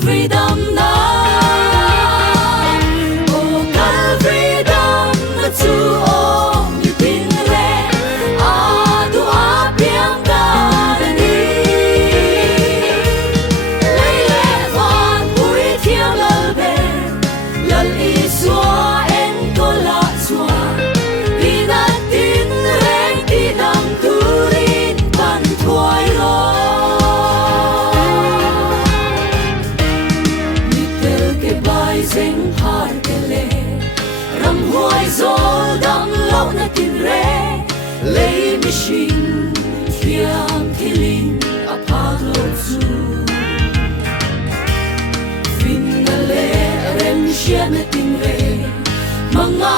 Calvary đam na o Calvary đam na chu o mi tin re a du a piang ga ni lei le van pui thiang lal be lal i xua en ko la xua vi na tin reng ti dam tu rin ban thuai ro Sing har kele ram huai zol dam lo na tin re lei mi shin thiam thilin apalo zu fin na le rem shia na tin re manga